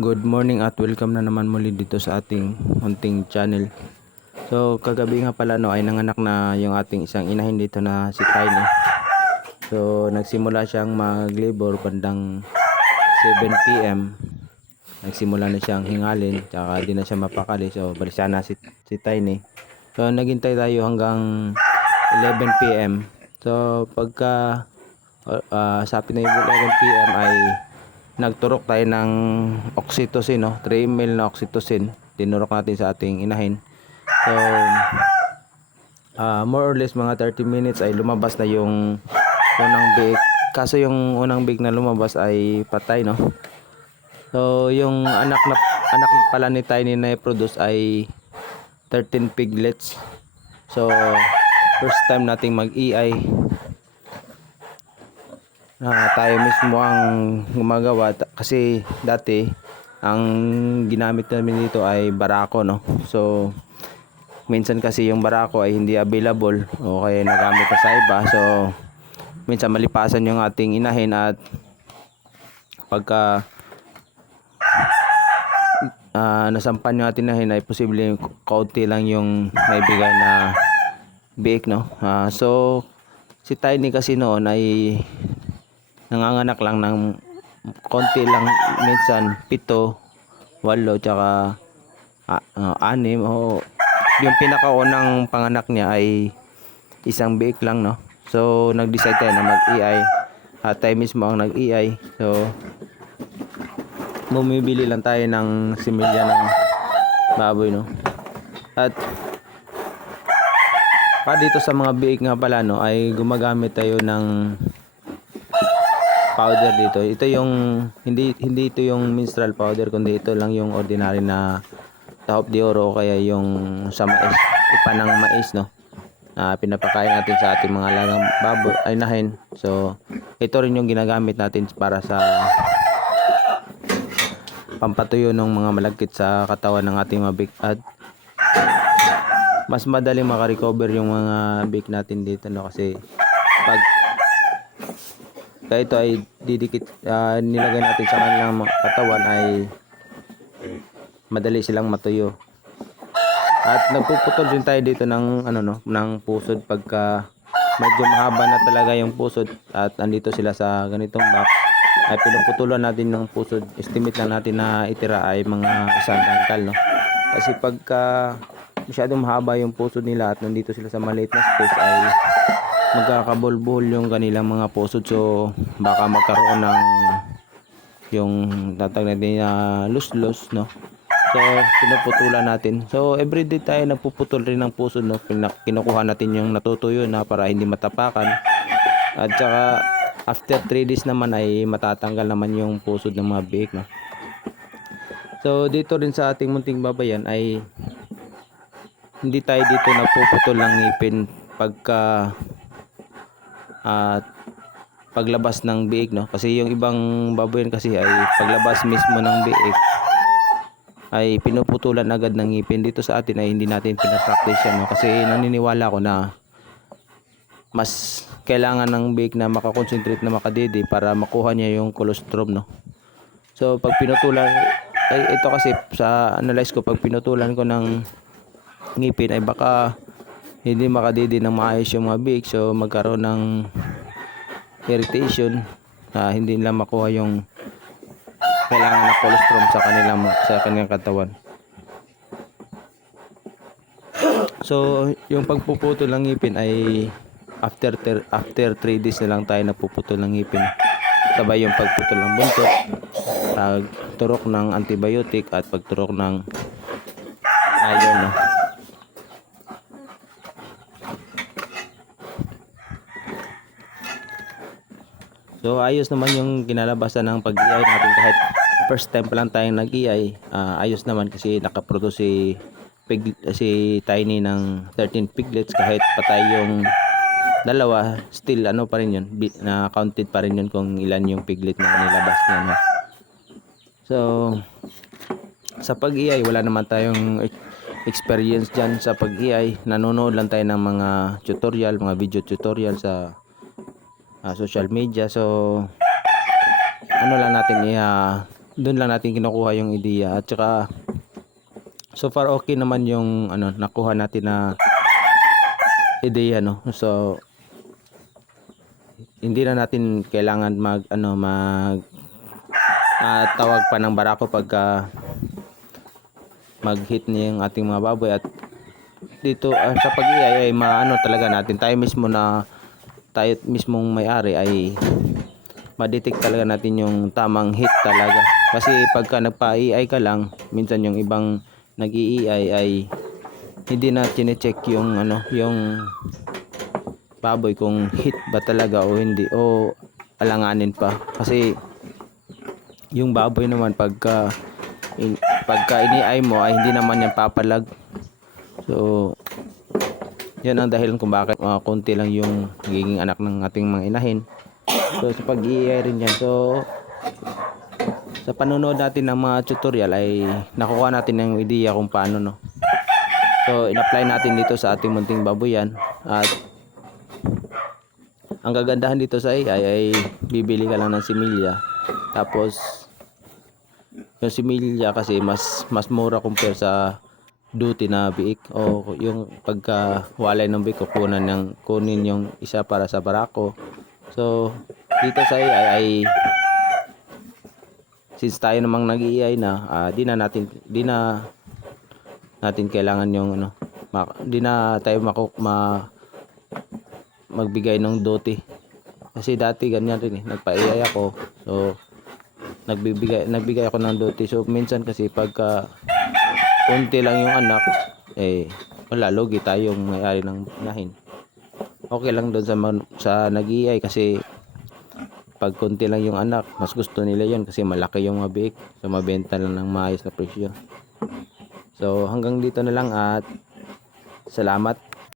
Good morning at welcome na naman muli dito sa ating munting channel. So kagabi nga pala ay nanganak na yung ating isang inahin dito na si Tiny. So nagsimula siyang mag-labor bandang 7 PM. Nagsimula na siyang hingalin, tsaka di na siya mapakali. So balisan na si Tiny. So naghintay tayo hanggang 11 PM. So pagka sabi na yung 11 PM ay nagturok tayo ng oxytocin, 3 ml na oxytocin. Tinurok natin sa ating inahin. So more or less mga 30 minutes ay lumabas na yung unang biik. Kaso yung unang biik na lumabas ay patay, no. So yung anak pala ni Tiny na i-produce ay 13 piglets. So first time nating mag-EI. Tayo mismo ang gumagawa kasi dati ang ginamit namin dito ay barako, no. So minsan kasi yung barako ay hindi available o kaya nagamit na sa iba. So minsan malipasan yung ating inahin at pagka nasampan yung ating inahin ay posible kaunti lang yung may bigay na biik, no. So si Tiny kasi noon ay nanganganak lang ng konti lang, minsan 7, 8, tsaka 6 o yung pinakaunang panganak niya ay isang biik lang, no. So nag-decide tayo na mag-EI at tayo mismo ang nag-EI. So bumibili lang tayo ng similya ng baboy, no. At dito sa mga biik nga pala, no, ay gumagamit tayo ng powder dito. Ito yung hindi ito yung menstrual powder, kundi ito lang yung ordinary na tahop de oro o kaya yung sa mais, ipa ng mais, no. Pinapakain natin sa ating mga alagang baboy ay inahin. So ito rin yung ginagamit natin para sa pampatuyo ng mga malagkit sa katawan ng ating mga biik, at mas madaling makarecover yung mga biik natin dito, no, kasi pag ito ay didikit, nilagay natin sa kanilang katawan ay madali silang matuyo. At nagpuputol din tayo dito ng ng pusod pagka medyo mahaba na talaga yung pusod at andito sila sa ganitong box, ay pinuputulan natin ng pusod. Estimate lang natin na itira ay mga 1 dangkal, no. Kasi pagka masyadong mahaba yung pusod nila at nandito sila sa maliit na space ay magkakabulbul yung kanilang mga pusod. So baka magkaroon ng yung tatag natin na lus-lus, no. So pinuputulan natin. So everyday tayo nagpuputol rin ng pusod, no. Kinukuha natin yung natutuyo na para hindi matapakan. At saka after 3 days naman ay matatanggal naman yung pusod ng mga biik, no. So dito rin sa ating munting babayan ay hindi tayo dito nagpuputol ng ngipin pagka paglabas ng biik, no. Kasi yung ibang baboyan kasi ay paglabas mismo ng biik ay pinuputulan agad ng ngipin. Dito sa atin ay hindi natin pinapractice yan, no. Kasi naniniwala ko na mas kailangan ng biik na makakonsentrate na makadidi para makuha niya yung colostrum, no. So pag pinutulan ay ito kasi sa analyze ko, pag pinutulan ko ng ngipin ay baka hindi makadidi ng maayos yung mga biik. So magkaroon ng irritation na hindi nila makuha yung kailangan na colostrum sa kanilang katawan. So yung pagpuputol ng ngipin ay after 3 days na lang tayo napuputol ng ngipin. Sabay yung pagputol ng buntot, pagturok ng antibiotic at pagturok ng iron, no. So ayos naman yung kinalabasan ng pag-EI natin. Kahit first time pa lang tayong nag-EI, ayos naman kasi nakaproduce si Tiny ng 13 piglets. Kahit patay yung dalawa, still pa rin yun, na counted pa rin yun kung ilan yung piglet na nilabas niya, no? So sa pag-EI wala naman tayong experience dyan sa pag-EI. Nanonood lang tayo ng mga tutorial, mga video tutorial sa social media. So lang natin doon lang natin kinukuha yung ideya. At saka so far okay naman yung ano nakuha natin na ideya, no. So hindi na natin kailangan mag ano mag tawag pa ng barako pagka mag-hit niya yung ating mga baboy. At dito sa pag-iay ay maano talaga natin, tayo mismong may-ari ay ma-detect talaga natin yung tamang hit talaga. Kasi pagka nagpa-iay ka lang, minsan yung ibang nag-iay ay hindi na chine-check yung ano yung baboy kung hit ba talaga o hindi, o alanganin pa. Kasi yung baboy naman pagka ini-ay mo ay hindi naman yan papalag. So yan ang dahilan kung bakit konti lang yung nagiging anak ng ating mga inahin. So sa pag-iay rin yan. So sa panonood natin ng mga tutorial ay nakuha natin ng ideya kung paano, no. So in-apply natin dito sa ating munting baboyan. At ang kagandahan dito sa AI ay bibili ka lang ng similya. Tapos yung similya kasi mas mura compare sa duty na biik, o yung pagka walay ng biik kunin yung isa para sa barako. So dito sa AI ay since tayo namang nag-iay na, di na natin kailangan yung ano, di na tayo magbigay ng duty. Kasi dati ganyan rin nagpa-iay ako. So nagbigay ako ng duty. So minsan kasi pagka konti lang yung anak, wala, lugi tayong may-ari ng inahin. Okay lang doon sa nag-iay kasi pag konti lang yung anak, mas gusto nila yon kasi malaki yung mabiik. So mabenta lang ng maayos na presyo. So hanggang dito na lang at salamat.